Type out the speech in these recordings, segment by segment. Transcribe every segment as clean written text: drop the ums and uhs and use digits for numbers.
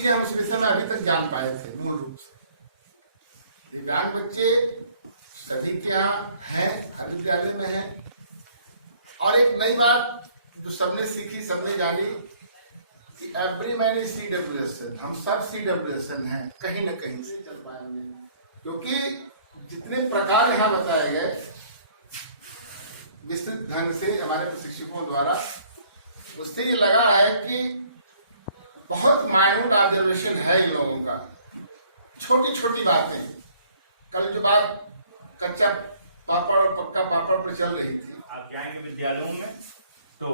चीजें हम इस विषय में अभी तक जान पाए थे मूल रूप से। दिव्यांग बच्चे सभी के यहाँ हैं, हर विद्यालय में हैं। और एक नई बात जो सबने सीखी, सबने जानी कि एवरी मैन इज CWSN, हम सब CWSN हैं, कहीं न कहीं से चल पाएंगे। क्योंकि जितने प्रकार यहाँ बताए गए विस्तृत ढंग से हमारे प्रशिक्षकों द्वारा, उससे ये लगा है कि बहुत माइन्यूट ऑब्जर्वेशन है इन लोगों का। छोटी छोटी बातें, कल जो बात कच्चा पापड़ और पक्का पापड़ पर चल रही थी, आप जाएंगे विद्यालयों में तो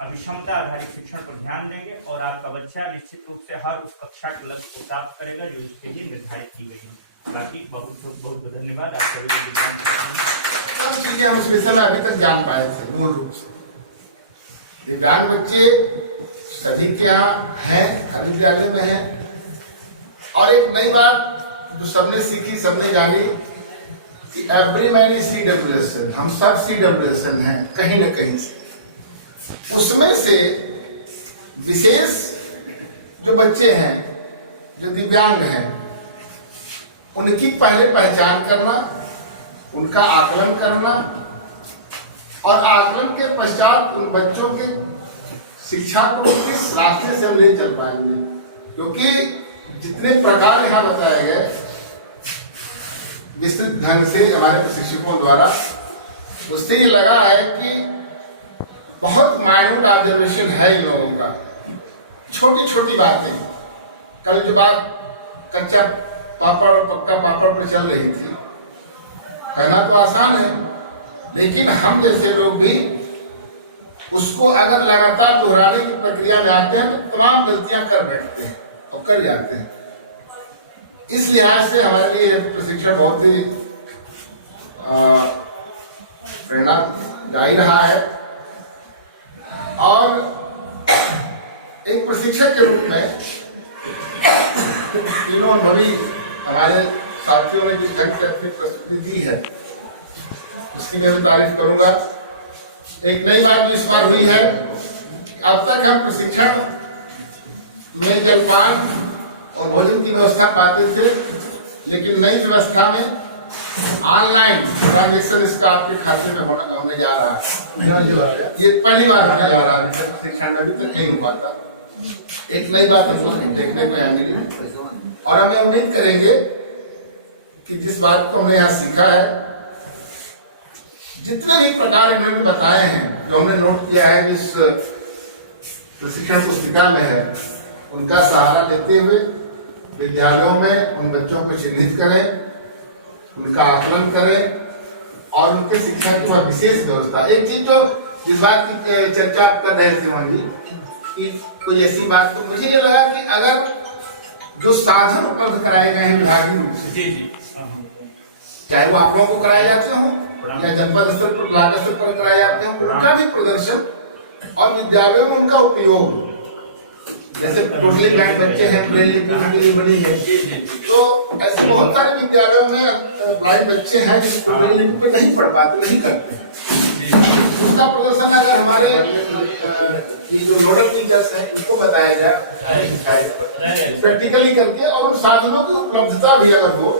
अभिक्षमता आधारित शिक्षण पर ध्यान देंगे और आपका बच्चा निश्चित रूप से हर उस कक्षा के लक्ष्य को प्राप्त करेगा जो उसके लिए निर्धारित की गई है। बाकी बहुत बहुत धन्यवाद आप सभी को। सब चीजें हम इस विषय में अभी तक जान पाए थे मूल रूप से। दिव्यांग बच्चे सभी के यहाँ हैं, हर विद्यालय में हैं। और एक नई बात जो सबने सीखी, सबने जानी कि एवरी मैन इज CWSN, हम सब CWSN हैं, कहीं न कहीं से। उसमें से विशेष जो बच्चे हैं, जो दिव्यांग हैं, उनकी पहले पहचान करना, उनका आकलन करना और आकलन के पश्चात उन बच्चों के शिक्षा को किस रास्ते से हम ले चल पाएंगे। क्योंकि जितने प्रकार यहाँ बताए गए विस्तृत ढंग से हमारे प्रशिक्षकों द्वारा, उससे ये लगा है कि बहुत माइन्यूट ऑब्जर्वेशन है इन लोगों का। छोटी छोटी बातें, कल जो बात कच्चा पापड़ और पक्का पापड़ पर चल रही थी, कहना तो आसान है, लेकिन हम जैसे लोग भी उसको अगर लगातार दोहराने की प्रक्रिया में आते हैं तो तमाम गलतियां कर बैठते हैं और कर जाते हैं। इस लिहाज से हमारे लिए प्रशिक्षण बहुत ही प्रेरणादायी रहा है। और एक प्रशिक्षक के रूप में तीनों अनुभवी हमारे साथियों ने जिस ढंग से अपनी प्रस्तुति दी है, उसकी मैं तारीफ करूंगा। एक नई बात इस बार हुई है, अब तक हम प्रशिक्षण में जलपान और भोजन की व्यवस्था पाते थे, लेकिन नई व्यवस्था में ऑनलाइन ट्रांजेक्शन इसका आपके खाते में होने जा रहा है। ये पहली बार होने जा रहा है, प्रशिक्षण में अभी तक नहीं हुआ था। एक नई बात हमको देखने को मिली और हमें उम्मीद करेंगे कि जिस बात को हमने यहाँ सीखा है, जितने भी प्रकार इन्होंने बताए हैं, जो हमने नोट किया है जिस प्रशिक्षण पुस्तिका में है, उनका सहारा लेते हुए विद्यालयों में उन बच्चों को चिन्हित करें, उनका आकलन करें और उनके शिक्षा की वह विशेष व्यवस्था। एक चीज तो जिस बात की चर्चा आप कर रहे थे मोहन जी, कि कोई ऐसी बात, तो मुझे ये लगा कि अगर जो साधन उपलब्ध कराए गए हैं विभागीय रूप से, चाहे वो आप लोगों को कराए जाते हों या जनपद स्तर पर, ब्लॉक स्तर पर कराए जाते हों, उनका भी प्रदर्शन और विद्यालयों में उनका उपयोग, जैसे टोटली ब्लाइंड बच्चे हैं, ब्रेल लिपि उनके लिए बनी है, तो ऐसे बहुत सारे विद्यालयों में ब्लाइंड बच्चे हैं जिनको ब्रेल लिपि पे नहीं पढ़ पाते, नहीं करते हैं। उसका प्रदर्शन अगर हमारे जो नोडल टीचर्स हैं इनको बताया जाए प्रैक्टिकली करके, और उन साधनों की उपलब्धता भी अगर हो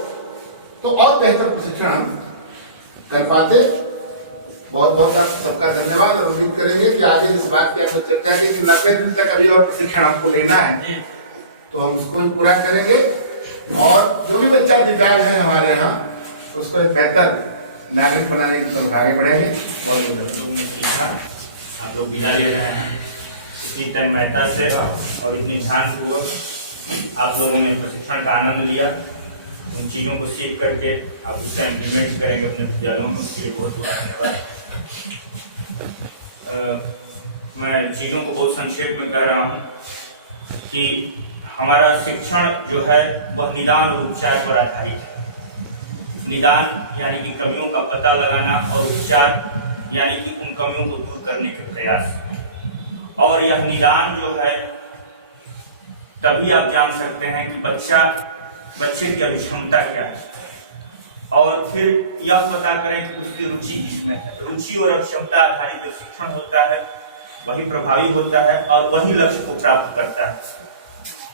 तो और बेहतर प्रशिक्षण हम कर पाते। बहुत बहुत आप सबका धन्यवाद और उम्मीद करेंगे कि आगे इस बात की हम चर्चा की कि 90 दिन तक अभी और प्रशिक्षण हमको लेना है, तो हम उसको भी पूरा करेंगे और जो भी बच्चा दिव्यांग है हमारे यहाँ, उसको एक बेहतर नागरिक बनाने की तरफ आगे बढ़ेंगे। बहुत बहुत आप लोग बिना ले रहे हैं इतनी टाइम मेहनत से और इतनी ध्यानपूर्वक आप लोगों ने प्रशिक्षण का आनंद लिया, उन चीज़ों को सीख करके आप उसका इम्प्लीमेंट करेंगे अपने विद्यालयों में, उसके लिए बहुत बहुत धन्यवाद। मैं चीज़ों को बहुत संक्षेप में कह रहा हूँ कि हमारा शिक्षण जो है वह निदान और उपचार पर आधारित है। निदान यानी कि कमियों का पता लगाना और उपचार यानी कि उन कमियों को दूर करने के प्रयास। और यह निदान जो है तभी आप जान सकते हैं कि बच्चे की अभिक्षमता क्या है, और फिर यह पता करें कि उसकी रुचि किसमें है। रुचि और अभिक्षमता आधारित जो शिक्षण होता है वही प्रभावी होता है और वही लक्ष्य को प्राप्त करता है।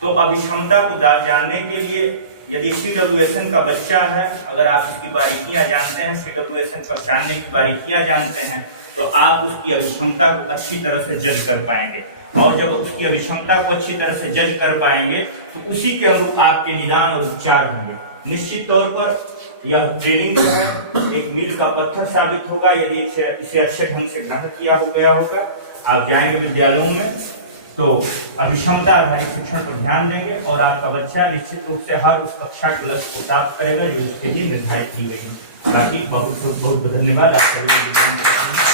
तो अभिक्षमता को जानने के लिए यदि CWSN का बच्चा है, अगर आप इसकी बारीकियां जानते हैं, CWSN पहचानने की बारीकियां जानते हैं, तो आप उसकी अभिक्षमता को अच्छी तरह से जज कर पाएंगे। और जब उसकी अभिक्षमता को अच्छी तरह से जज कर पाएंगे तो उसी के अनुरूप आपके निदान और उपचार होंगे। निश्चित तौर पर यह ट्रेनिंग जो है एक मील का पत्थर साबित होगा यदि इसे अच्छे ढंग से ग्रहण किया हो गया होगा। आप जाएंगे विद्यालयों में तो अभिक्षमता आधारित शिक्षण पर ध्यान देंगे और आपका बच्चा निश्चित रूप से हर उस कक्षा के लक्ष्य को प्राप्त करेगा जो उसके लिए निर्धारित की गई है। बाकी बहुत बहुत धन्यवाद। आप सभी